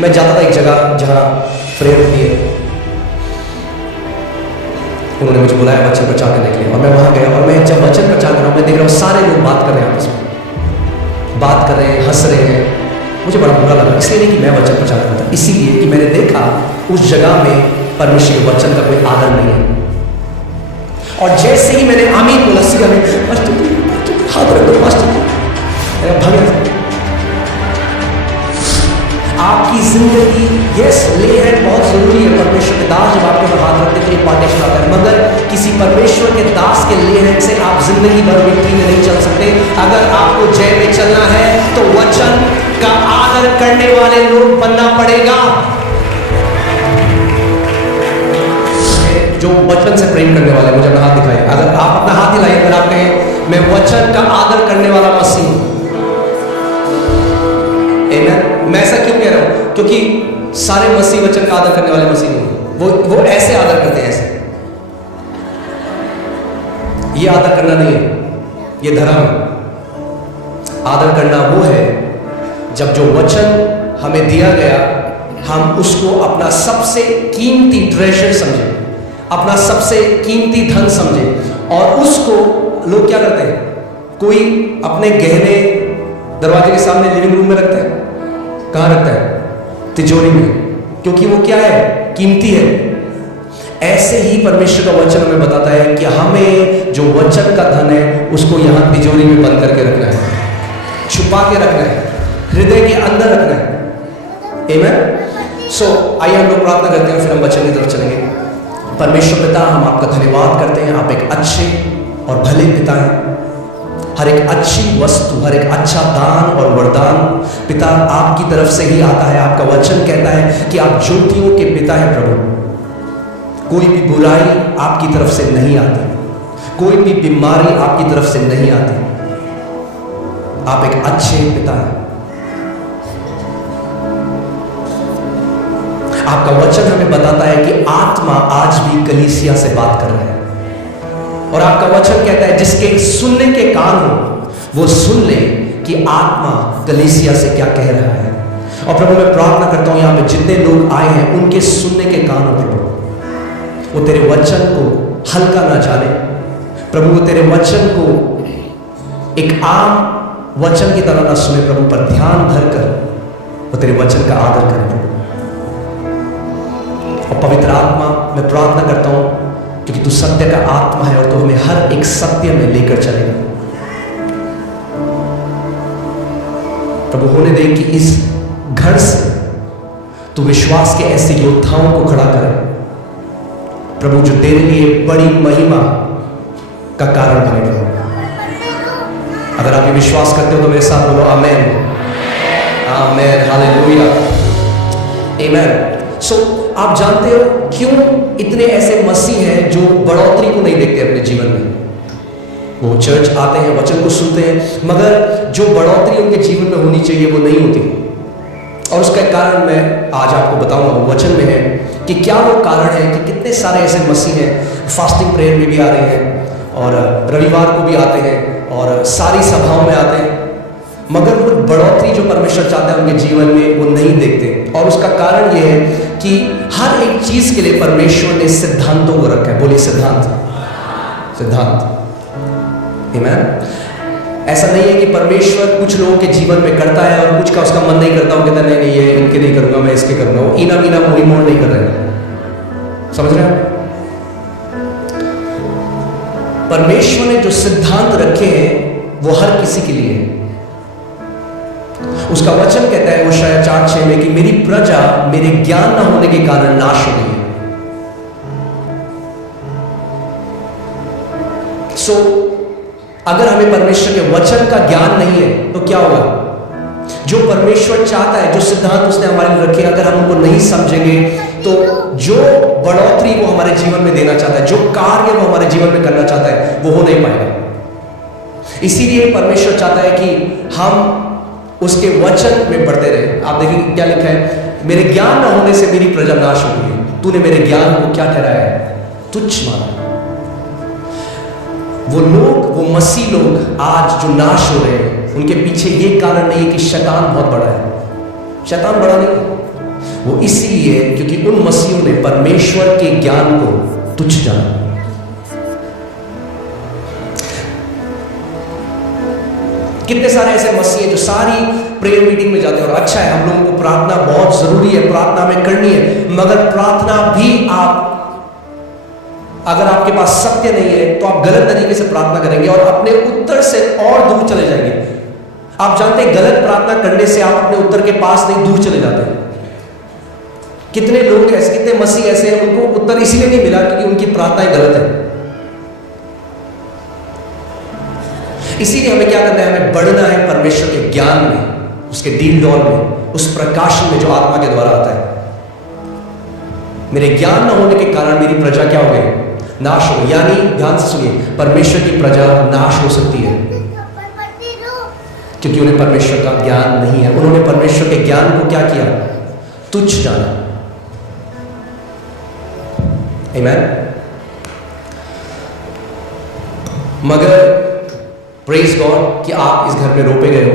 मैं जाता था एक जगह जहाँ प्रेयर होती है, उन्होंने मुझे बुलाया वचन प्रचार करने के लिए और मैं वहाँ गया और मैं जब वचन प्रचार कर रहा हूँ मैं देख रहा हूँ सारे लोग बात कर रहे हैं, आपस में बात कर रहे हैं, हंस रहे हैं। मुझे बड़ा बुरा लगा, इसलिए नहीं कि मैं वचन प्रचार कर रहा था, इसीलिए कि मैंने देखा उस जगह में परमेश्वर के वचन का कोई आदर नहीं है। और जैसे ही मैंने आमीन बोला, सीधा में हाथ रख दो पास्टर, भगत आपकी जिंदगी यस ले हैंड बहुत जरूरी है। परमेश्वर के दास जब आपके ऊपर हाथ रखते तो इम्पार्टेशन आता है, मगर किसी परमेश्वर के दास के ले हैंड से आप जिंदगी भर विक्ट्री में नहीं चल सकते। अगर आपको जय में चलना है तो वचन का आदर करने वाले लोग बनना पड़ेगा, जो वचन से प्रेम करने वाले। मुझे अपना हाथ दिखाइए, अगर आप अपना हाथ हिलाइए, अगर आप कहें मैं वचन का आदर करने वाला मसीह हूं। मैं ऐसा क्यों कह रहा हूं? क्योंकि सारे मसीह वचन का आदर करने वाले मसीह नहीं, वो ऐसे आदर करते हैं, ऐसे। ये आदर करना नहीं है, ये धर्म है। आदर करना वो है जब जो वचन हमें दिया गया हम उसको अपना सबसे कीमती ट्रेजर समझे, अपना सबसे कीमती धन समझे, और उसको लोग क्या करते हैं, कोई अपने गहने दरवाजे के सामने लिविंग रूम में रखता है। कहां रखता है? तिजोरी में, क्योंकि वो क्या है? कीमती है। ऐसे ही परमेश्वर का वचन हमें बताता है कि हमें जो वचन का धन है उसको यहां तिजोरी में बंद करके रखना है, छुपा के रखना है, हृदय के अंदर रखना है। आमीन। सो आइए हम लोग प्रार्थना करते हैं, फिर हम वचन की तरफ चलेंगे। परमेश्वर पिता, हम आपका धन्यवाद करते हैं, आप एक अच्छे और भले पिता हैं। हर एक अच्छी वस्तु, हर एक अच्छा दान और वरदान पिता आपकी तरफ से ही आता है। आपका वचन कहता है कि आप ज्योतियों के पिता हैं प्रभु। कोई भी बुराई आपकी तरफ से नहीं आती, कोई भी बीमारी आपकी तरफ से नहीं आती। आप एक अच्छे पिता हैं। आपका वचन हमें बताता है कि आत्मा आज भी कलीसिया से बात कर रहा है, और आपका वचन कहता है जिसके सुनने के कान हो वो सुन ले कि आत्मा कलीसिया से क्या कह रहा है। और प्रभु मैं प्रार्थना करता हूं यहां पे जितने लोग आए हैं उनके सुनने के कान हो प्रभु, वो तेरे वचन को हल्का ना जाने प्रभु, वो तेरे वचन को एक आम वचन की तरह ना सुने प्रभु, पर ध्यान धर कर वो तेरे वचन का आदर करें प्रभु। और पवित्र आत्मा मैं प्रार्थना करता हूं क्योंकि तू सत्य का आत्मा है और तू हमें हर एक सत्य में लेकर चलेगा प्रभु। होने दे कि इस घर से तू विश्वास के ऐसे योद्धाओं को खड़ा करे प्रभु, जो तेरे लिए बड़ी महिमा का कारण बने प्रभु। अगर आप ये विश्वास करते हो तो मेरे साथ बोलो आमेन, आमेन, हालेलुया, आमेन। सो आप जानते हो क्यों इतने ऐसे मसीह हैं जो बढ़ोतरी को नहीं देखते अपने जीवन में? वो चर्च आते हैं, वचन को सुनते हैं, मगर जो बढ़ोतरी उनके जीवन में होनी चाहिए वो नहीं होती। और उसका कारण मैं आज आपको बताऊंगा, वो वचन में है कि क्या वो कारण है कि कितने सारे ऐसे मसीह हैं फास्टिंग प्रेयर में भी आ रहे हैं और रविवार को भी आते हैं और सारी सभाओं में आते हैं, मगर वो बढ़ोतरी जो परमेश्वर चाहता है उनके जीवन में वो नहीं देखते। और उसका कारण ये है कि हर एक चीज के लिए परमेश्वर ने सिद्धांतों को रखा है। बोलिए सिद्धांत, सिद्धांत, आमीन। ऐसा नहीं है कि परमेश्वर कुछ लोगों के जीवन में करता है और कुछ का उसका मन नहीं करता, वो कहता है नहीं ये इनके नहीं करूंगा, मैं इसके करूंगा। वो इना मीना मोही मोड़ नहीं कर रहे, समझ रहे हैं? परमेश्वर ने जो सिद्धांत रखे हैं वो हर किसी के लिए है। उसका वचन कहता है वो शायद 4:6 में कि मेरी प्रजा मेरे ज्ञान न होने के कारण नाश हो गई है। सो अगर हमें परमेश्वर के वचन का ज्ञान नहीं है तो क्या होगा? जो परमेश्वर चाहता है, जो सिद्धांत उसने हमारे लिए रखे, अगर हम उनको नहीं समझेंगे तो जो बढ़ोतरी वो हमारे जीवन में देना चाहता है, जो कार्य वो हमारे जीवन में करना चाहता है, वो हो नहीं पाएगा। इसीलिए परमेश्वर चाहता है कि हम उसके वचन में बढ़ते रहे। आप देखिए क्या लिखा है, मेरे ज्ञान न होने से मेरी प्रजा नाश हो गई है, तूने मेरे ज्ञान को क्या ठहराया है? तुच्छ माना। वो लोग, वो मसीह लोग आज जो नाश हो रहे हैं, उनके पीछे ये कारण नहीं है कि शैतान बहुत बड़ा है। शैतान बड़ा नहीं, वो इसीलिए क्योंकि उन मसीहों ने परमेश्वर के ज्ञान को तुच्छ जाना। कितने सारे ऐसे मसीह हैं जो सारी प्रेयर मीटिंग में जाते हैं, और अच्छा है, हम लोगों को प्रार्थना बहुत जरूरी है, प्रार्थना में करनी है, मगर प्रार्थना भी आप, अगर आपके पास सत्य नहीं है तो आप गलत तरीके से प्रार्थना करेंगे और अपने उत्तर से और दूर चले जाएंगे। आप जानते हैं गलत प्रार्थना करने से आप अपने उत्तर के पास नहीं, दूर चले जाते हैं। कितने लोग ऐसे, कितने मसीह ऐसे हैं उनको उत्तर इसीलिए नहीं मिला क्योंकि उनकी प्रार्थनाएं गलत है। इसीलिए हमें क्या करना है, हमें बढ़ना है परमेश्वर के ज्ञान में, उसके डील डॉल में, उस प्रकाशन में जो आत्मा के द्वारा आता है। मेरे ज्ञान न होने के कारण मेरी प्रजा क्या हो गई, नाश हो। यानी ध्यान से सुनिए, परमेश्वर की प्रजा नाश हो सकती है क्योंकि उन्हें परमेश्वर का ज्ञान नहीं है। उन्होंने परमेश्वर के ज्ञान को क्या किया, तुच्छ जाना। आमीन। मगर प्रेज गॉड कि आप इस घर में रोपे गए हो।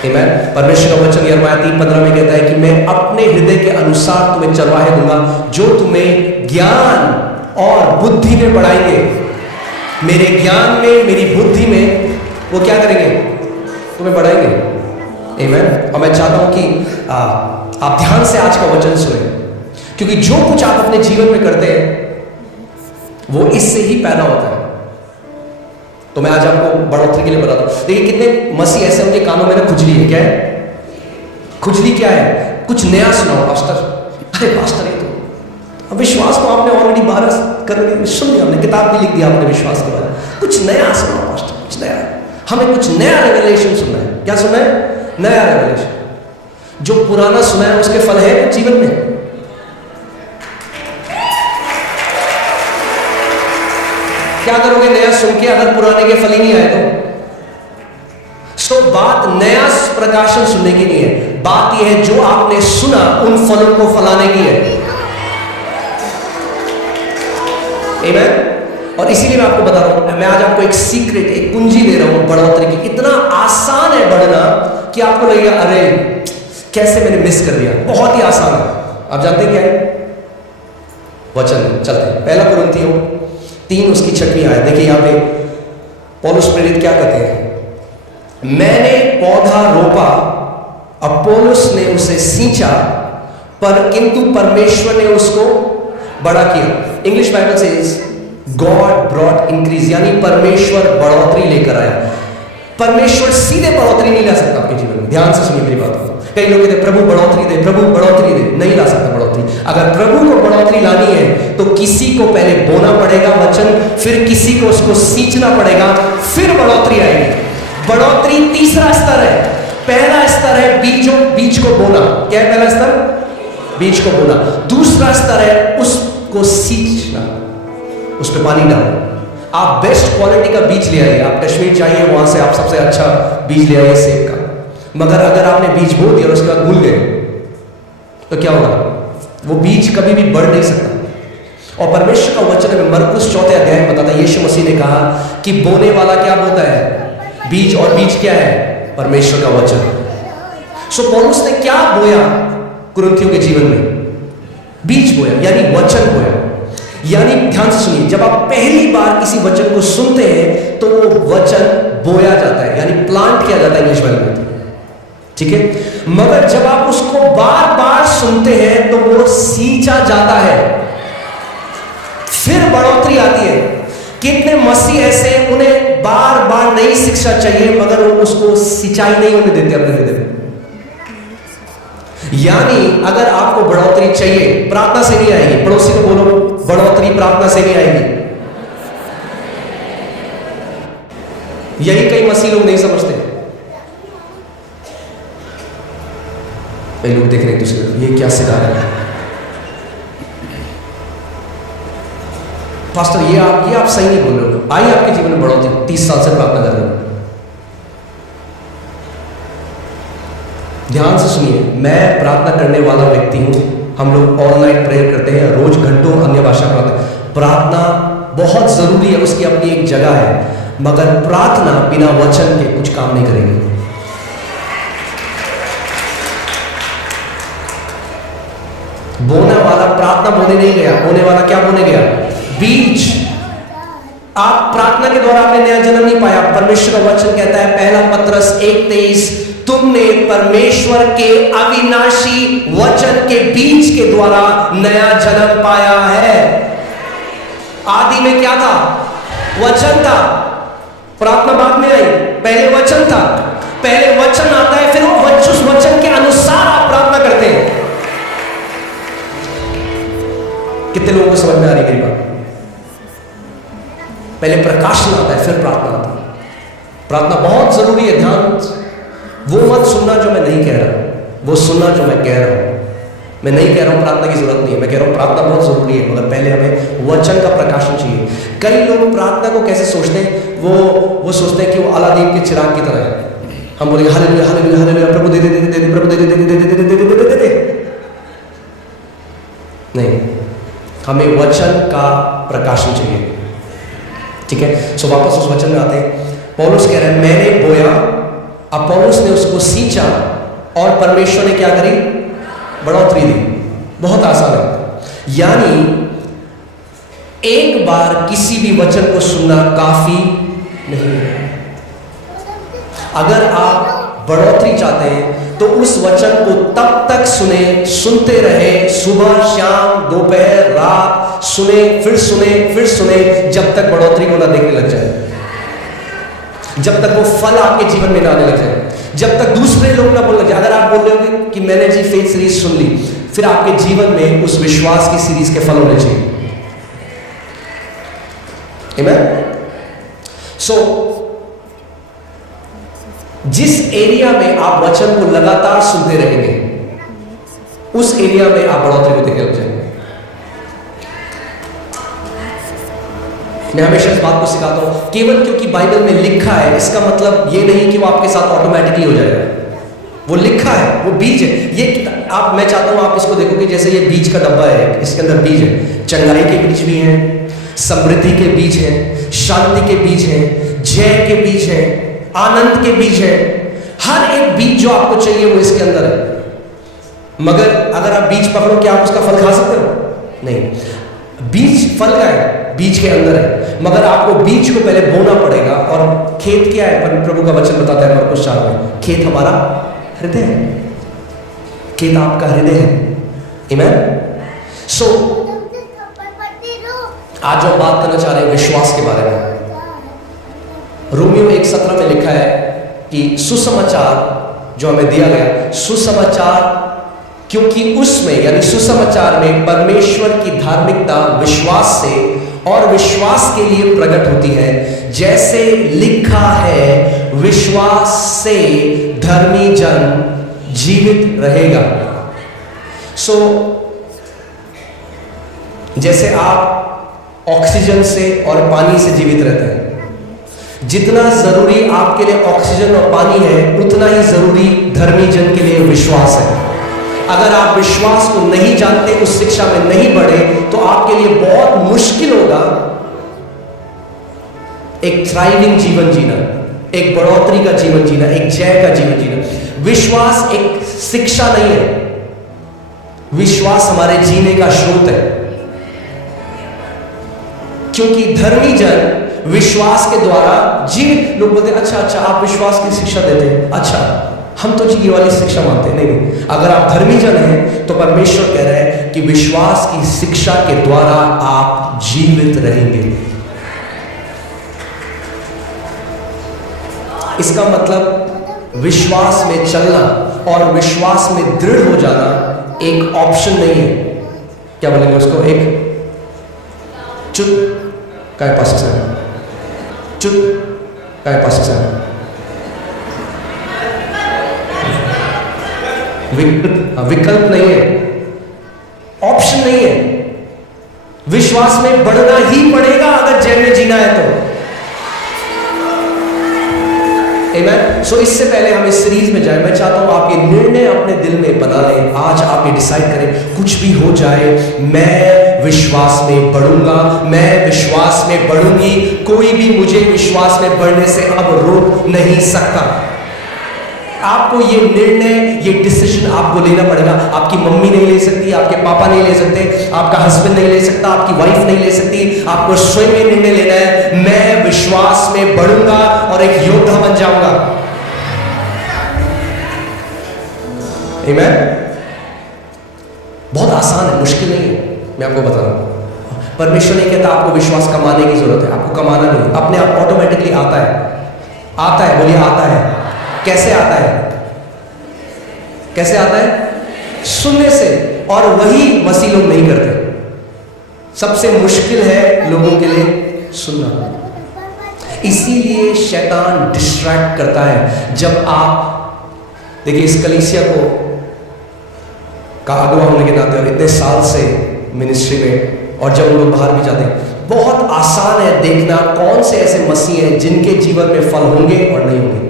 आमीन। परमेश्वर का वचन यिर्मयाह 3:15 में कहता है कि मैं अपने हृदय के अनुसार तुम्हें चरवाहे दूंगा जो तुम्हें ज्ञान और बुद्धि में बढ़ाएंगे। मेरे ज्ञान में, मेरी बुद्धि में वो क्या करेंगे, तुम्हें बढ़ाएंगे। आमीन। और मैं चाहता हूं कि आप ध्यान से आज का वचन सुने, क्योंकि जो कुछ आप अपने जीवन में करते हैं वो इससे ही पैदा होता है। तो मैं आज आपको बढ़ोतरी के लिए बताता हूं। देखिए कितने मसीह ऐसे उनके कानों में ना खुजली है। क्या है खुजली? क्या है, कुछ नया सुनाओ पास्टर। अरे पास्टर ये तो विश्वास तो आपने ऑलरेडी 12 कर सुन लिया, हमने किताब भी लिख दिया आपने विश्वास के बारे में। कुछ नया सुनाओ पास्टर, कुछ नया, हमें कुछ नया रेवलेशन सुनना है। क्या सुनना है? नया रेवलेशन। जो पुराना सुना है उसके फल है जीवन में। क्या करोगे नया सुन के अगर पुराने के फल ही नहीं आए तो? सो बात नया प्रकाशन सुनने की नहीं है, बात यह है जो आपने सुना उन फलों को फलाने की है। आमीन। और इसीलिए मैं आपको बता रहा हूं, मैं आज आपको एक सीक्रेट, एक कुंजी दे रहा हूं बढ़ोतरी की। इतना आसान है बढ़ना कि आपको लगेगा अरे कैसे मैंने मिस कर दिया। बहुत ही आसान है। आप जानते हैं क्या है? वचन चलते हैं। पहला कुरिन्थियों 3 उसकी 6वीं आयत देखिए। यहां पे पौलुस प्रेरित क्या कहते हैं, मैंने पौधा रोपा, अपोलोस ने उसे सींचा, पर किंतु परमेश्वर ने उसको बड़ा किया। इंग्लिश बाइबल से गॉड ब्रॉट इंक्रीज, यानी परमेश्वर बढ़ोतरी लेकर आया। परमेश्वर सीधे बढ़ोतरी नहीं ला सकता आपके जीवन में। ध्यान से सुनिए मेरी बात। कई लोग कहते हैं प्रभु बढ़ोतरी दे, प्रभु बढ़ोतरी दे। नहीं ला सकता बढ़ोतरी। अगर प्रभु को बढ़ोतरी लानी है तो किसी को पहले बोना पड़ेगा वचन, फिर किसी को उसको सींचना पड़ेगा, फिर बढ़ोतरी आएगी। बढ़ोतरी तीसरा स्तर है। पहला स्तर है बीज को बोना। क्या है पहला स्तर? बीज को बोना। दूसरा स्तर है उसको सींचना, उस पर पानी डालो। आप बेस्ट क्वालिटी का बीज ले आइए। आप कश्मीर जाइए, वहां से आप सबसे अच्छा बीज ले आइए सेब का। मगर अगर आपने बीज बो दिया और उसके बाद भूल गए तो क्या होगा? वो बीज कभी भी बढ़ नहीं सकता। और परमेश्वर का वचन में मरकुस 4 अध्याय में बताता है, यीशु मसीह ने कहा कि बोने वाला क्या बोता है? बीज। और बीज क्या है? परमेश्वर का वचन। सो पौलुस ने क्या बोया कुरिन्थियों के जीवन में? बीज बोया, यानी वचन बोया। यानी ध्यान से सुनिए, जब आप पहली बार किसी वचन को सुनते हैं तो वो वचन बोया जाता है, यानी प्लांट किया जाता है इंग्लिश में, ठीक है। मगर जब आप उसको बार बार सुनते हैं तो वो सींचा जाता है, फिर बढ़ोतरी आती है। कितने मसीह ऐसे उन्हें बार बार नई शिक्षा चाहिए मगर वो उसको सिंचाई नहीं होने देते अपने हृदय में। यानी अगर आपको बढ़ोतरी चाहिए, प्रार्थना से नहीं आएगी। पड़ोसी को बोलो, बढ़ोतरी प्रार्थना से नहीं आएगी। यही कई मसीह लोग नहीं समझते। कई लोग देख रहे हैं दूसरे, ये क्या सिखा रहा है पास्टर, ये आप सही नहीं बोल रहे हो। आइए आपके जीवन में बढ़ोतरी। 30 साल से प्रार्थना कर रहे हो। ध्यान से सुनिए, मैं प्रार्थना करने वाला व्यक्ति हूं। हम लोग ऑनलाइन प्रेयर करते हैं, रोज घंटों अन्य भाषा प्रार्थना बहुत जरूरी है, उसकी अपनी एक जगह है। मगर प्रार्थना बिना वचन के कुछ काम नहीं करेगी। बोने वाला प्रार्थना बोने नहीं गया, बोने वाला क्या बोने गया? बीज। आप प्रार्थना के द्वारा आपने नया जन्म नहीं पाया। परमेश्वर का वचन कहता है, पहला पत्रस 1:23, तुमने परमेश्वर के अविनाशी वचन के बीज के द्वारा नया जन्म पाया है। आदि में क्या था? वचन था। प्रार्थना बाद में आई, पहले वचन था। पहले वचन आता है, फिर उस वचन के अनुसार आप प्रार्थना करते हैं। कितने लोगों को समझ में आ रही है मेरी बात? पहले प्रकाशन आता है, फिर प्रार्थना आता है। प्रार्थना बहुत जरूरी है। ध्यान, वो मत सुनना जो मैं नहीं कह रहा, वो सुनना जो मैं कह रहा हूं। मैं नहीं कह रहा हूं प्रार्थना की जरूरत नहीं है, मैं कह रहा हूं प्रार्थना बहुत जरूरी है, मगर पहले हमें वचन का प्रकाशन चाहिए। कई लोग प्रार्थना को कैसे सोचते हैं, वो सोचते हैं कि वो अलादीन के चिराग की तरह है। हम बोलेंगे हालेलुया हालेलुया हालेलुया, प्रभु दे दे दे दे, प्रभु दे दे दे दे दे दे दे दे दे दे। नहीं, हमें वचन का प्रकाशन चाहिए। ठीक है, सो वापस उस वचन में आते हैं। पौलुस कह रहे हैं, मैंने बोया, अब पौलुस ने उसको सींचा और परमेश्वर ने क्या करी? बढ़ोतरी दी। बहुत आसान है। यानी एक बार किसी भी वचन को सुनना काफी नहीं है। अगर आप बढ़ोतरी चाहते हैं तो उस वचन को तब तक सुनते रहे, सुबह शाम दोपहर रात सुने, फिर सुने, जब तक बढ़ोतरी को ना देखने लग जाए, जब तक वो फल आपके जीवन में ना आने लग जाए, जब तक दूसरे लोग ना बोलने लग जाए। अगर आप बोल रहे हो कि मैंने जी फेथ सीरीज सुन ली, फिर आपके जीवन में उस विश्वास की सीरीज के फल होने चाहिए। आमेन। सो जिस एरिया में आप वचन को लगातार सुनते रहेंगे, उस एरिया में आप बढ़ोतरी को देखने लग जाएंगे। मैं हमेशा इस बात को सिखाता हूं, केवल क्योंकि बाइबल में लिखा है इसका मतलब ये नहीं कि वो आपके साथ ऑटोमेटिकली हो जाएगा। वो लिखा है, वो बीज है। ये आप, मैं चाहता हूं आप इसको देखो कि जैसे ये बीज का डब्बा है, इसके अंदर बीज है। चंगाई के बीज भी हैं, समृद्धि के बीज हैं, शांति के बीज हैं, जय के बीज हैं, आनंद के बीज है। हर एक बीज जो आपको चाहिए वो इसके अंदर है। मगर अगर आप बीज पकड़ो, क्या आप उसका फल खा सकते हो? नहीं। बीज फल का है, बीज के अंदर है, मगर आपको बीज को पहले बोना पड़ेगा। और खेत क्या है? प्रभु का वचन बताता है मरकुस 4 में, खेत हमारा हृदय है। खेत आपका हृदय है। आमेन। सो आज जो बात करना चाह रहे हैं विश्वास के बारे में, रोमियो 1:17 में लिखा है कि सुसमाचार जो हमें दिया गया, सुसमाचार, क्योंकि उसमें यानी सुसमाचार में परमेश्वर की धार्मिकता विश्वास से और विश्वास के लिए प्रकट होती है। जैसे लिखा है, विश्वास से धर्मी जन जीवित रहेगा। सो जैसे आप ऑक्सीजन से और पानी से जीवित रहते हैं, जितना जरूरी आपके लिए ऑक्सीजन और पानी है, उतना ही जरूरी धर्मी जन के लिए विश्वास है। अगर आप विश्वास को नहीं जानते, उस शिक्षा में नहीं बढ़े, तो आपके लिए बहुत मुश्किल होगा एक थ्राइविंग जीवन जीना, एक बढ़ोतरी का जीवन जीना, एक जय का जीवन जीना। विश्वास एक शिक्षा नहीं है, विश्वास हमारे जीने का स्रोत है। क्योंकि धर्मी जन विश्वास के द्वारा जीवित। लोग बोलते हैं अच्छा आप विश्वास की शिक्षा देते हैं, अच्छा हम तो ये वाली शिक्षा मानते हैं। नहीं, अगर आप धर्मी जन हैं तो परमेश्वर कह रहे हैं कि विश्वास की शिक्षा के द्वारा आप जीवित रहेंगे। इसका मतलब विश्वास में चलना और विश्वास में दृढ़ हो जाना एक ऑप्शन नहीं है। क्या बोलेंगे उसको? एक चुप काय पास है, चुप काय पास है, विकल्प नहीं है, ऑप्शन नहीं है। विश्वास में बढ़ना ही पड़ेगा अगर जय में जीना है तो। आमेन। सो इससे पहले हम इस सीरीज में जाए, मैं चाहता हूं आप ये निर्णय अपने दिल में बना लें। आज आप ये डिसाइड करें, कुछ भी हो जाए मैं विश्वास में बढ़ूंगा, मैं विश्वास में बढ़ूंगी। कोई भी मुझे विश्वास में बढ़ने से अब रोक नहीं सकता। आपको ये निर्णय, ये डिसीजन आपको लेना पड़ेगा। आपकी मम्मी नहीं ले सकती, आपके पापा नहीं ले सकते, आपका हस्बैंड नहीं ले सकता, आपकी वाइफ नहीं ले सकती। आपको स्वयं ये निर्णय लेना है, मैं विश्वास में बढ़ूंगा और एक योद्धा बन जाऊंगा। आमीन। बहुत आसान है, मुश्किल नहीं है, मैं आपको बता रहा हूं। परमेश्वर नहीं कहता आपको विश्वास कमाने की जरूरत है, आपको कमाना नहीं, अपने आप ऑटोमेटिकली आता है। आता है, बोलिए आता है। कैसे आता है? कैसे आता है? सुनने से। और वही मसीह लोग नहीं करते। सबसे मुश्किल है लोगों के लिए सुनना। इसीलिए शैतान डिस्ट्रैक्ट करता है। जब आप देखिए इस कलीसिया को का अगुवा होने के नाते और इतने साल से मिनिस्ट्री में, और जब लोग बाहर भी जाते हैं, बहुत आसान है देखना कौन से ऐसे मसीह हैं जिनके जीवन में फल होंगे और नहीं होंगे।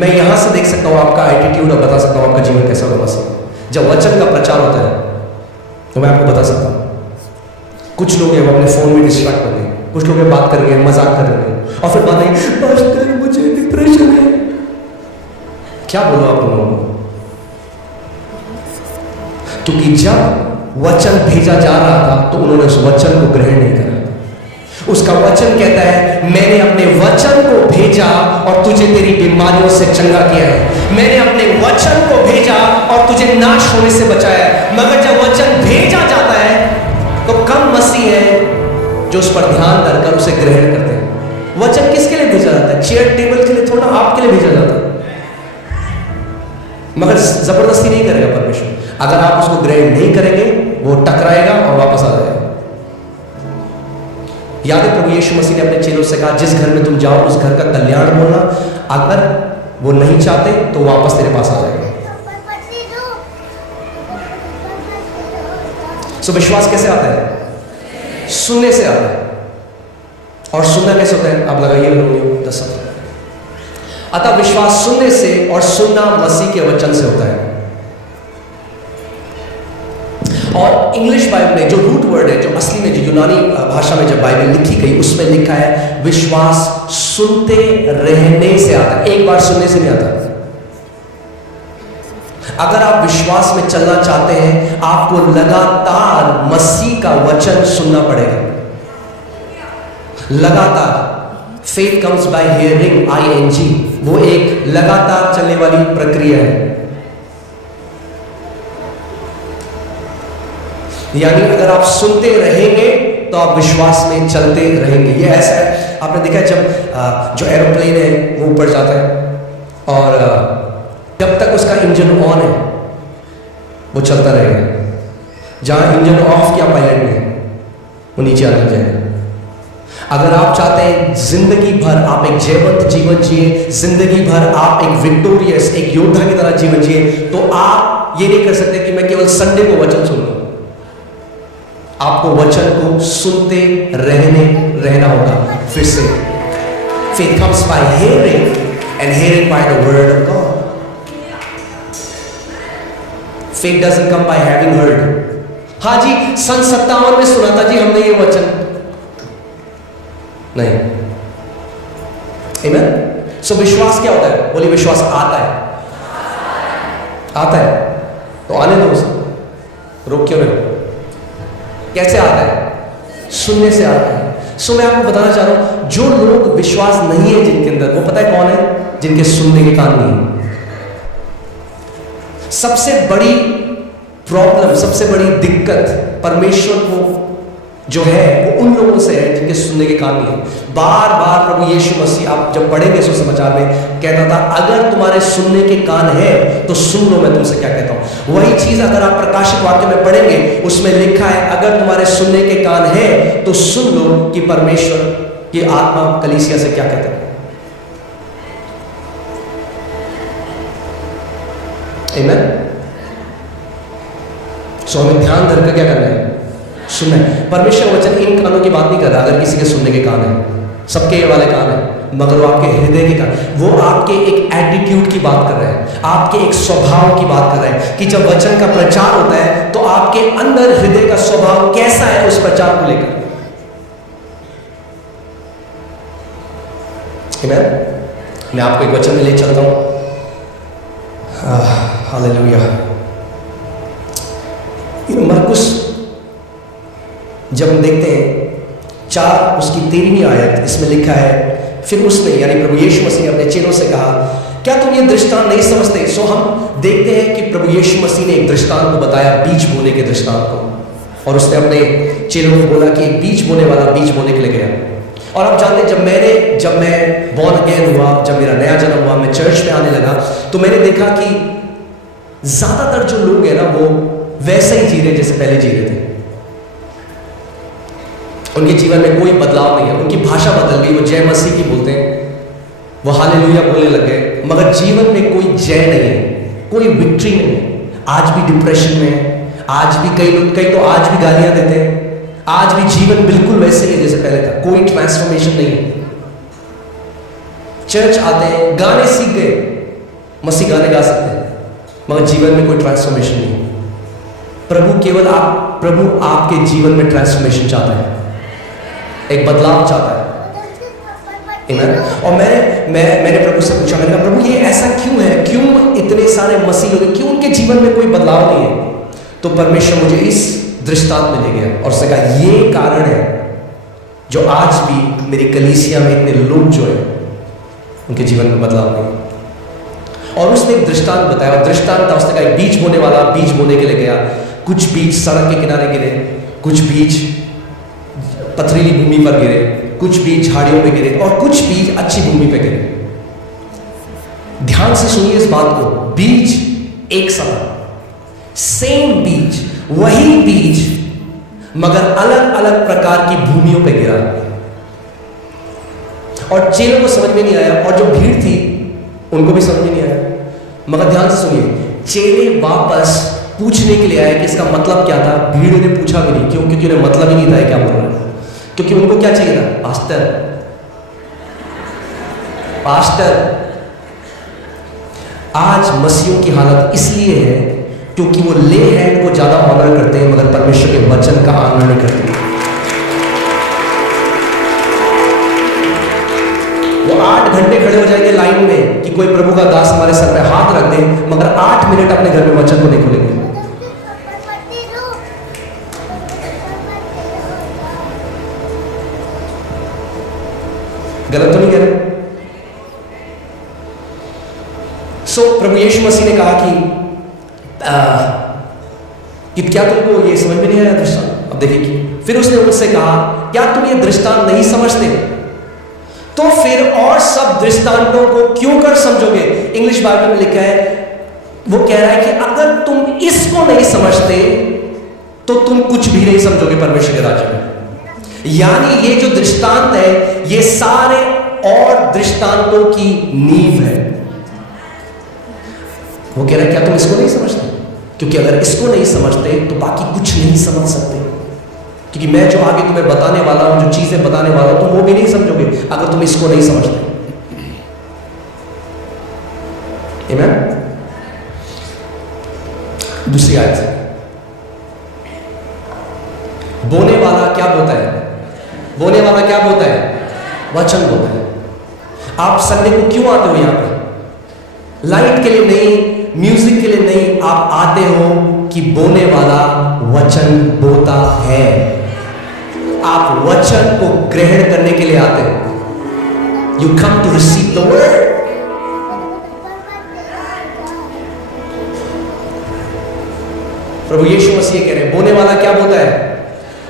मैं यहां से देख सकता हूं आपका एटीट्यूड और बता सकता हूं आपका जीवन कैसा होगा मसीह। जब वचन का प्रचार होता है तो मैं आपको बता सकता हूं, कुछ लोग हैं वो अपने फोन में डिस्ट्रैक्ट होंगे, कुछ लोग बात करेंगे, मजाक करेंगे, और फिर बात नहीं, पास्टर मुझे डिप्रेशन है। क्या बोलो आप लोगों को? क्योंकि जब वचन भेजा जा रहा था तो उन्होंने उस वचन को ग्रहण नहीं करा। उसका वचन कहता है, मैंने अपने वचन को भेजा और तुझे तेरी बीमारियों से चंगा किया है। मैंने अपने वचन को भेजा और तुझे नाश होने से बचाया है। मगर जब वचन भेजा जाता है तो कम मसीह है जो उस पर ध्यान धरकर उसे ग्रहण करते हैं। वचन किसके लिए भेजा जाता है? चेयर टेबल के लिए थोड़ा, आपके लिए भेजा जाता है। मगर जबरदस्ती नहीं करेगा परमेश्वर। अगर आप उसको ग्रहण नहीं करेंगे वो टकराएगा और वापस आ जाएगा। याद है प्रभु यीशु मसीह ने अपने चेलों से कहा, जिस घर में तुम जाओ उस घर का कल्याण बोलना, अगर वो नहीं चाहते तो वापस तेरे पास आ जाएगा। सो विश्वास कैसे आता है? सुनने से आता है। और सुनना कैसे होता है? आप लगाइए 10। अतः विश्वास सुनने से, और सुनना मसीह के वचन से होता है। और इंग्लिश बाइबल में जो रूट वर्ड है, जो असली में जो यूनानी भाषा में जब बाइबल लिखी गई, उसमें लिखा है विश्वास सुनते रहने से आता है, एक बार सुनने से नहीं आता। अगर आप विश्वास में चलना चाहते हैं, आपको लगातार मसीह का वचन सुनना पड़ेगा। लगातार। Faith comes by hearing, ING, वो एक लगातार चलने वाली प्रक्रिया है। यानी अगर आप सुनते रहेंगे तो आप विश्वास में चलते रहेंगे। ये ऐसा है, आपने देखा है जब जो एरोप्लेन है वो ऊपर जाता है और जब तक उसका इंजन ऑन है वो चलता रहेगा। जहां इंजन ऑफ किया पायलट ने, वो नीचे आ जाएगा। अगर आप चाहते हैं जिंदगी भर आप एक जयवंत जीवन जिए, जिंदगी भर आप एक विक्टोरियस, एक योद्धा की तरह जीवन जिए, तो आप ये नहीं कर सकते कि मैं केवल संडे को वचन सुन लूं। आपको वचन को सुनते रहना होगा। फिर से faith comes by hearing and hearing by the word of God. Faith doesn't come by having heard. हाँ जी, सन 57 में सुना था जी हमने ये वचन, नहीं। Amen? So विश्वास क्या होता है? बोलिए विश्वास आता है। आता है तो आने दो उसे, रोक क्यों रहे हो? कैसे आता है? सुनने से आता है। सो मैं आपको बताना चाह रहा हूं, जो लोग विश्वास नहीं है जिनके अंदर, वो पता है कौन है? जिनके सुनने के कान नहीं है। सबसे बड़ी प्रॉब्लम, सबसे बड़ी दिक्कत परमेश्वर को जो है वो उन लोगों से है जिनके सुनने के कान नहीं है। बार बार प्रभु यीशु मसीह, आप जब पढ़ेंगे सुसमाचार में, कहता था अगर तुम्हारे सुनने के कान है तो सुन लो मैं तुमसे क्या कहता हूं। वही चीज अगर आप प्रकाशित वाक्य में पढ़ेंगे, उसमें लिखा है अगर तुम्हारे सुनने के कान है तो सुन लो कि परमेश्वर की आत्मा कलीसिया से क्या कहता है। आमीन। सो हमें ध्यान धरकर क्या करना है? सुनना है। परमेश्वर वचन इन कानों की बात नहीं कर रहा। अगर किसी के सुनने के कान है, सबके ये वाले कान है, मगर वो आपके हृदय के कान, वो आपके एक एटीट्यूड की बात कर रहे हैं, आपके एक स्वभाव की बात कर रहे हैं कि जब वचन का प्रचार होता है तो आपके अंदर हृदय का स्वभाव कैसा है उस प्रचार को लेकर। मैं आपको एक वचन में ले चलता हूं, हालेलुया। मरकुस जब हम देखते हैं 4 उसकी 13वीं आयत, इसमें लिखा है, फिर उसने यानी प्रभु यीशु मसीह ने अपने चेलों से कहा, क्या तुम ये दृष्टांत नहीं समझते? सो हम देखते हैं कि प्रभु यीशु मसीह ने एक दृष्टांत को बताया, बीज बोने के दृष्टांत को, और उसने अपने चेलों को बोला कि एक बीज बोने वाला बीज बोने के लिए गया। और आप जानते हैं, जब मैं बॉर्न अगेन हुआ, जब मेरा नया जन्म हुआ, मैं चर्च में आने लगा, तो मैंने देखा कि ज्यादातर जो लोग हैं ना, वो वैसे ही जी रहे जैसे पहले जी रहे थे। उनके जीवन में कोई बदलाव नहीं है, उनकी भाषा बदल गई, वो जय मसीह की बोलते हैं, वो हालेलुया बोलने लग गए, मगर जीवन में कोई जय नहीं है, कोई विक्ट्री नहीं है। आज भी डिप्रेशन में है, आज भी कई तो आज भी गालियां देते हैं, आज भी जीवन बिल्कुल वैसे ही जैसे पहले था, कोई ट्रांसफॉर्मेशन नहीं है। चर्च आते हैं, गाने सीख गए, मसीह गाने गा सकते हैं, मगर जीवन में कोई ट्रांसफॉर्मेशन नहीं है। प्रभु आपके जीवन में ट्रांसफॉर्मेशन चाहता है, एक बदलाव चाहता है। और मैंने प्रभु से पूछा, मैंने कहा प्रभु ये ऐसा क्यों है, क्यों इतने सारे मसीह लोग, क्यों उनके जीवन में कोई बदलाव नहीं है? तो परमेश्वर मुझे इस दृष्टांत में ले गया और उसने कहा ये कारण है जो आज भी मेरी कलीसिया में इतने लोग जो है उनके जीवन में बदलाव नहीं। और उसने एक दृष्टांत बताया, दृष्टांत था, उसने कहा एक बीज बोने वाला बीज बोने के लिए गया, कुछ बीज सड़क के किनारे गिरे, कुछ बीज पथरीली भूमि पर गिरे, कुछ बीज झाड़ियों में गिरे और कुछ बीज अच्छी भूमि पर गिरे। ध्यान से सुनिए इस बात को, बीज एक समान, सेम बीज, वही बीज, मगर अलग अलग प्रकार की भूमियों पे गिरा। और चेलों को समझ में नहीं आया और जो भीड़ थी उनको भी समझ में नहीं आया। मगर ध्यान से सुनिए, चेले वापस पूछने के लिए आए कि इसका मतलब क्या था। भीड़ ने पूछा भी नहीं, क्यों? क्योंकि उन्हें मतलब ही नहीं था क्या बोल रहा है, क्योंकि उनको क्या चाहिए था? पास्टर। आज मसीहों की हालत इसलिए है क्योंकि वो ले हैंड को ज्यादा ऑनर करते हैं, मगर परमेश्वर के वचन का ऑनर नहीं करते। वो 8 घंटे खड़े हो जाएंगे लाइन में कि कोई प्रभु का दास हमारे सर पे हाथ रख दे, मगर 8 मिनट अपने घर में वचन को नहीं खोलेंगे। गलत तो नहीं कह रहे? प्रभु यीशु मसीह ने कहा कि क्या तुमको ये समझ में नहीं आया दृष्टांत? अब देखिए कि फिर उसने उनसे कहा, क्या तुम ये दृष्टांत नहीं समझते? तो फिर और सब दृष्टांतों को क्यों कर समझोगे? इंग्लिश बाइबल में लिखा है, वो कह रहा है कि अगर तुम इसको नहीं समझते तो तुम कुछ भी नहीं समझोगे परमेश्वर के राज्य में। यानी ये जो दृष्टांत है, ये सारे और दृष्टांतों की नींव है। वो कह रहा है क्या तुम इसको नहीं समझते? क्योंकि अगर इसको नहीं समझते तो बाकी कुछ नहीं समझ सकते, क्योंकि मैं जो आगे तुम्हें बताने वाला हूं, जो चीजें बताने वाला हूं, तुम वो भी नहीं समझोगे अगर तुम इसको नहीं समझते। आमीन। दूसरी आयत है, बोने वाला क्या बोता है? बोने वाला क्या बोता है? वचन बोता है। आप संडे को क्यों आते हो यहां पे? लाइट के लिए नहीं, म्यूजिक के लिए नहीं, आप आते हो कि बोने वाला वचन बोता है। आप वचन को ग्रहण करने के लिए आते हो। You come to receive the word. प्रभु यीशु मसीह कह रहे हैं, बोने वाला क्या बोता है?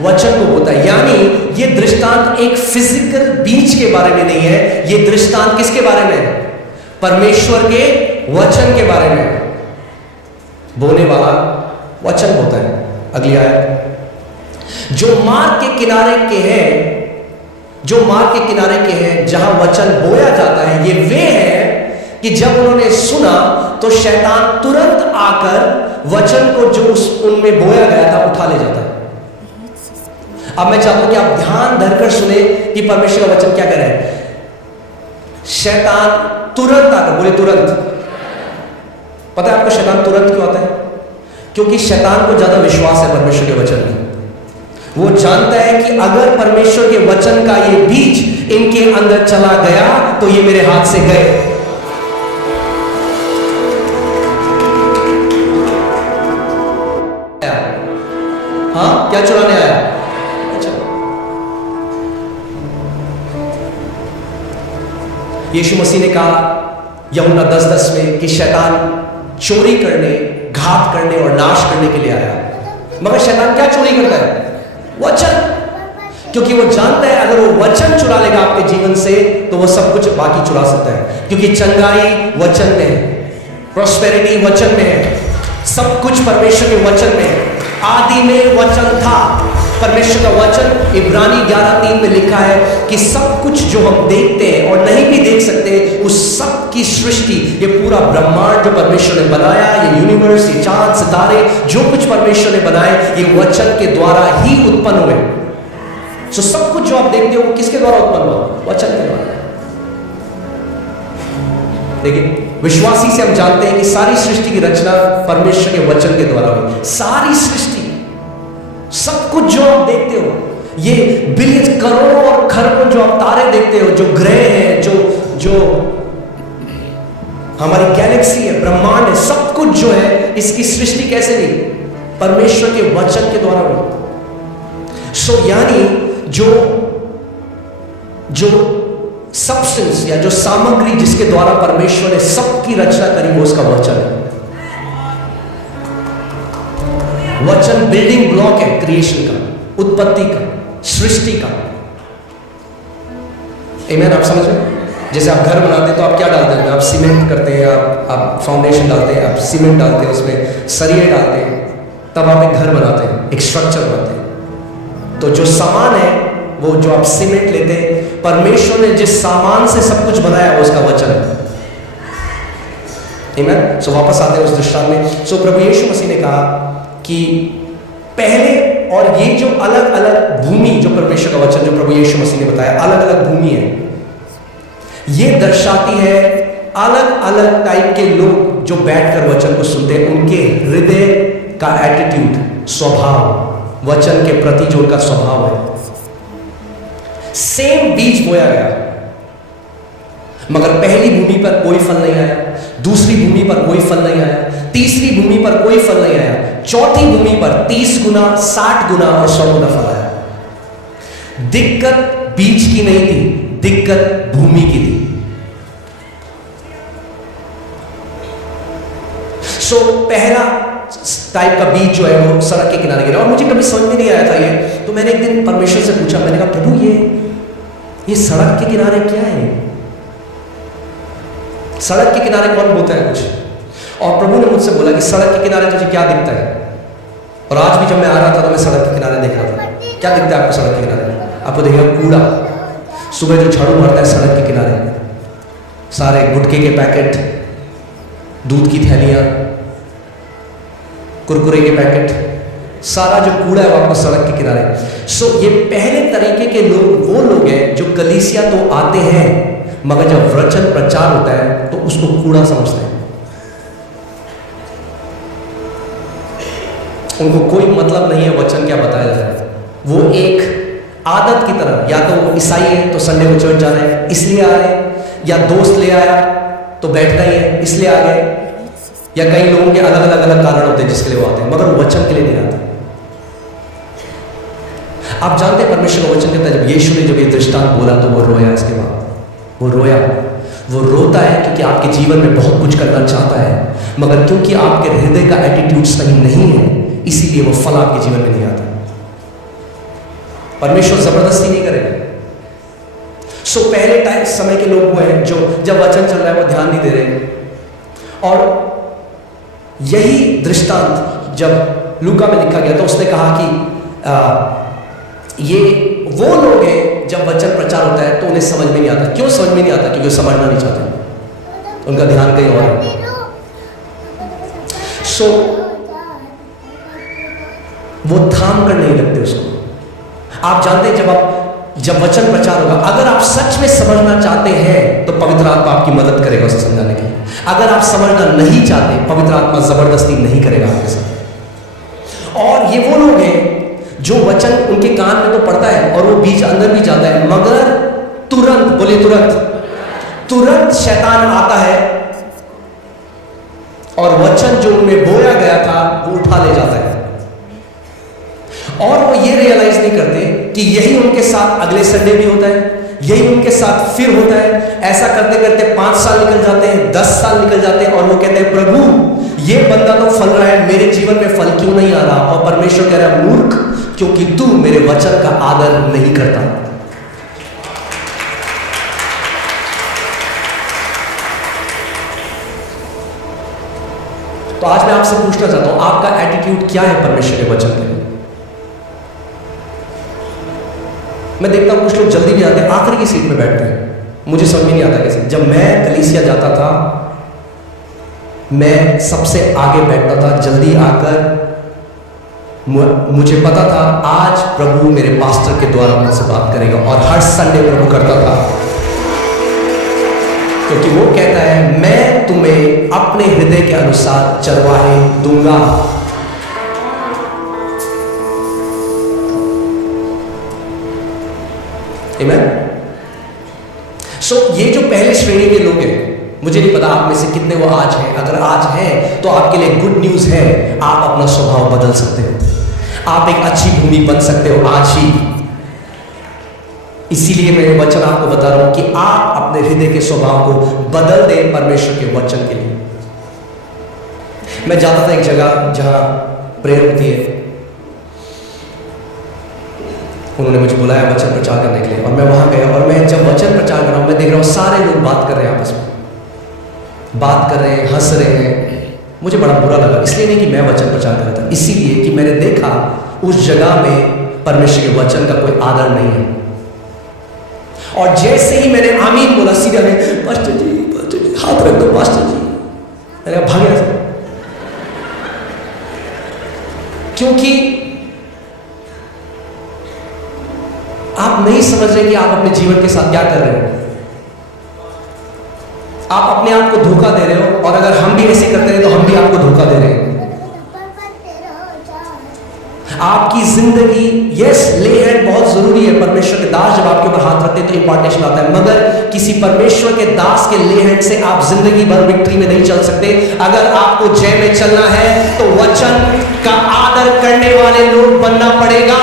वचन को बोता है। यानी ये दृष्टांत एक फिजिकल बीज के बारे में नहीं है, ये दृष्टांत किसके बारे में है? परमेश्वर के वचन के बारे में। बोने वाला वचन होता है। अगली आयत, जो मार्ग के किनारे के हैं, जो मार्ग के किनारे के हैं जहां वचन बोया जाता है, ये वे हैं कि जब उन्होंने सुना तो शैतान तुरंत आकर वचन को जो उनमें बोया गया था उठा ले जाता है। अब मैं चाहता हूं कि आप ध्यान धरकर सुने कि परमेश्वर का वचन क्या कह रहा है। शैतान तुरंत आकर, बोले तुरंत। पता है आपको शैतान तुरंत क्यों आता है? क्योंकि शैतान को ज्यादा विश्वास है परमेश्वर के वचन में। वो जानता है कि अगर परमेश्वर के वचन का ये बीज इनके अंदर चला गया तो ये मेरे हाथ से गए। हाँ, क्या चुराने आया? अच्छा, यीशु मसीह ने कहा यूहन्ना 10:10 में कि शैतान चोरी करने, घात करने और नाश करने के लिए आया। मगर शैतान क्या चोरी करता है? वचन। क्योंकि वो जानता है अगर वो वचन चुरा लेगा आपके जीवन से तो वो सब कुछ बाकी चुरा सकता है। क्योंकि चंगाई वचन में है, प्रॉस्पेरिटी वचन में है, सब कुछ परमेश्वर के वचन में है। आदि में वचन था, परमेश्वर का वचन। इब्रानी 11:3 में लिखा है कि सब कुछ जो हम देखते हैं और नहीं भी देख सकते, उस सब की सृष्टि, ये पूरा ब्रह्मांड जो परमेश्वर ने बनाया, ये यूनिवर्स, ये चांद सितारे, जो कुछ परमेश्वर ने बनाए, ये वचन के द्वारा ही उत्पन्न हुए। सो सब कुछ जो आप देखते हो वो किसके द्वारा उत्पन्न हुआ? वचन के द्वारा। देखिए, विश्वासी से हम जानते हैं कि सारी सृष्टि की रचना परमेश्वर के वचन के द्वारा हुई। सारी सृष्टि, सब कुछ जो आप देखते हो, ये बिलियन, करोड़ों और खरबों जो आप तारे देखते हो, जो ग्रह हैं, जो हमारी गैलेक्सी है, ब्रह्मांड है, सब कुछ जो है, इसकी सृष्टि कैसे हुई? परमेश्वर के वचन के द्वारा हुई। सो यानी जो सब्सटेंस या जो सामग्री जिसके द्वारा परमेश्वर ने सबकी रचना करी, वो उसका वचन है। वचन बिल्डिंग ब्लॉक है क्रिएशन का, उत्पत्ति का, सृष्टि का। आमीन, आप समझ रहे? जैसे आप घर बनाते हैं तो आप क्या डालते हैं? आप सीमेंट करते हैं, आप फाउंडेशन डालते हैं, आप सीमेंट डालते हैं, उसमें सरिये डालते हैं, तब आप एक घर बनाते हैं, एक स्ट्रक्चर बनाते हैं। तो जो सामान है, वो जो आप सीमेंट लेते हैं, परमेश्वर ने जिस सामान से सब कुछ बनाया वो उसका वचन है। आमीन। सो वापस आते हैं उस दृष्टांत में। सो प्रभु यीशु मसीह ने कहा कि पहले, और ये जो अलग अलग भूमि, जो परमेश्वर का वचन, जो प्रभु यीशु मसीह ने बताया, अलग अलग भूमि है, ये दर्शाती है अलग अलग टाइप के लोग जो बैठकर वचन को सुनते हैं, उनके हृदय का एटीट्यूड, स्वभाव, वचन के प्रति जो उनका स्वभाव है। सेम बीज बोया गया, मगर पहली भूमि पर कोई फल नहीं आया, दूसरी भूमि पर कोई फल नहीं आया, तीसरी भूमि पर कोई फल नहीं आया, चौथी भूमि पर 30 गुना, 60 गुना और 100 गुना फल आया। दिक्कत बीज की नहीं थी, दिक्कत भूमि की थी। सो पहला टाइप का बीज जो है वो सड़क के किनारे गिरा, और मुझे कभी समझ में नहीं आया था ये। तो मैंने एक दिन परमेश्वर से पूछा, मैंने कहा प्रभु ये सड़क के किनारे क्या है? सड़क के किनारे कौन बोता है कुछ? और प्रभु ने मुझसे बोला कि सड़क के किनारे तुझे क्या दिखता है? और आज भी जब मैं आ रहा था तो मैं सड़क के किनारे देख रहा था। क्या दिखता है आपको सड़क के किनारे? आपको देखिएगा कूड़ा, सुबह जो झाड़ू मारता है सड़क के किनारे, सारे गुटखे के पैकेट, दूध की थैलियां, कुरकुरे के पैकेट, सारा जो कूड़ा है वो आपको सड़क के किनारे। सो ये पहले तरीके के लोग वो लोग हैं जो कलीसिया तो आते हैं, मगर जब वचन प्रचार होता है तो उसको कूड़ा समझते हैं। उनको कोई मतलब नहीं है वचन क्या बताया जा रहा है। वो एक आदत की तरह, या तो वो ईसाई है तो संडे को चर्च जाना है इसलिए आ रहे, या दोस्त ले आया तो बैठना ही है इसलिए आ गए, या कई लोगों के अलग अलग कारण होते हैं जिसके लिए वो आते हैं, मगर वो वचन के लिए नहीं आते। आप जानते हैं परमेश्वर का वचन कहता है, जब यीशु ने जब ये दृष्टांत बोला तो वो रोया। इसके बाद वो रोया, वो रोता है क्योंकि आपके जीवन में बहुत कुछ करना चाहता है, मगर क्योंकि आपके हृदय का एटीट्यूड सही नहीं है, इसीलिए वो फल आपके जीवन में नहीं आता। परमेश्वर जबरदस्ती नहीं करेगा। सो पहले टाइम समय के लोग वो हैं जो जब वचन चल रहा है वो ध्यान नहीं दे रहे। और यही दृष्टांत जब लूका में लिखा गया तो उसने कहा कि ये वो लोग हैं जब वचन प्रचार होता है तो उन्हें समझ में नहीं आता। क्यों समझ में नहीं आता? क्योंकि वो समझना नहीं चाहते, उनका ध्यान कहीं और है। सो वो थाम कर नहीं रखते उसको। आप जानते हैं जब वचन प्रचार होगा, अगर आप सच में समझना चाहते हैं तो पवित्र आत्मा आपकी मदद करेगा उसे समझाने की। अगर आप समझना नहीं चाहते, पवित्र आत्मा जबरदस्ती नहीं करेगा आपके साथ। और ये वो लोग हैं जो वचन उनके कान में तो पड़ता है और वो बीज अंदर भी जाता है, मगर तुरंत, बोले तुरंत शैतान आता है और वचन जो उनमें बोया गया था वो उठा ले जाता है। और वो ये रियलाइज नहीं करते कि यही उनके साथ अगले संडे भी होता है, यही उनके साथ फिर होता है। ऐसा करते करते 5 साल निकल जाते हैं, 10 साल निकल जाते हैं, और वो कहते हैं प्रभु ये बंदा तो फल रहा है, मेरे जीवन में फल क्यों नहीं आ रहा? और परमेश्वर कह रहा है मूर्ख, क्योंकि तू मेरे वचन का आदर नहीं करता। तो आज मैं आपसे पूछना चाहता हूं, आपका एटीट्यूड क्या है परमेश्वर के वचन के लिए? मैं देखता हूं कुछ लोग जल्दी भी आते हैं, आखिरी की सीट में बैठते हैं। मुझे समझ में नहीं आता कैसे। जब मैं कलीसिया जाता था, मैं सबसे आगे बैठता था, जल्दी आकर। मुझे पता था आज प्रभु मेरे पास्टर के द्वारा मुझसे बात करेगा, और हर संडे प्रभु करता था, क्योंकि वो कहता है मैं तुम्हें अपने हृदय के अनुसार चरवाहे दूंगा। आमीन। सो ये जो पहले श्रेणी के लोग हैं, मुझे नहीं पता आप में से कितने वो आज हैं। अगर आज हैं तो आपके लिए गुड न्यूज है, आप अपना स्वभाव बदल सकते हो, आप एक अच्छी भूमि बन सकते हो आज ही। इसीलिए मैं वचन आपको बता रहा हूं कि आप अपने हृदय के स्वभाव को बदल दें परमेश्वर के वचन के लिए। मैं जाता था एक जगह जहां प्रेयर होती है, उन्होंने मुझे बुलाया वचन प्रचार करने के लिए, और मैं वहां गया। और मैं जब वचन प्रचार कर रहा हूं, मैं देख रहा हूं सारे लोग बात कर रहे हैं, आपस में बात कर रहे हैं, हंस रहे हैं। मुझे बड़ा बुरा लगा, इसलिए नहीं कि मैं वचन प्रचार कर रहा था, इसीलिए कि मैंने देखा उस जगह में परमेश्वर के वचन का कोई आदर नहीं है। और जैसे ही मैंने आमीन बोला, सीधा में पास्टर जी हाथ रख दो पास्टर जी, मैंने भाग गया। क्योंकि आप नहीं समझ रहे कि आप अपने जीवन के साथ क्या कर रहे हो। आप अपने आप को धोखा दे रहे हो, और अगर हम भी ऐसे करते हैं तो हम भी आपको धोखा दे रहे हैं। आपकी जिंदगी, यस, ले हैंड बहुत जरूरी है। परमेश्वर के दास जब आपके ऊपर हाथ रखते हैं तो इंपॉर्टेंस आता है, मगर किसी परमेश्वर के दास के ले हैंड से आप जिंदगी भर विक्ट्री में नहीं चल सकते। अगर आपको जय में चलना है तो वचन का आदर करने वाले लोग बनना पड़ेगा।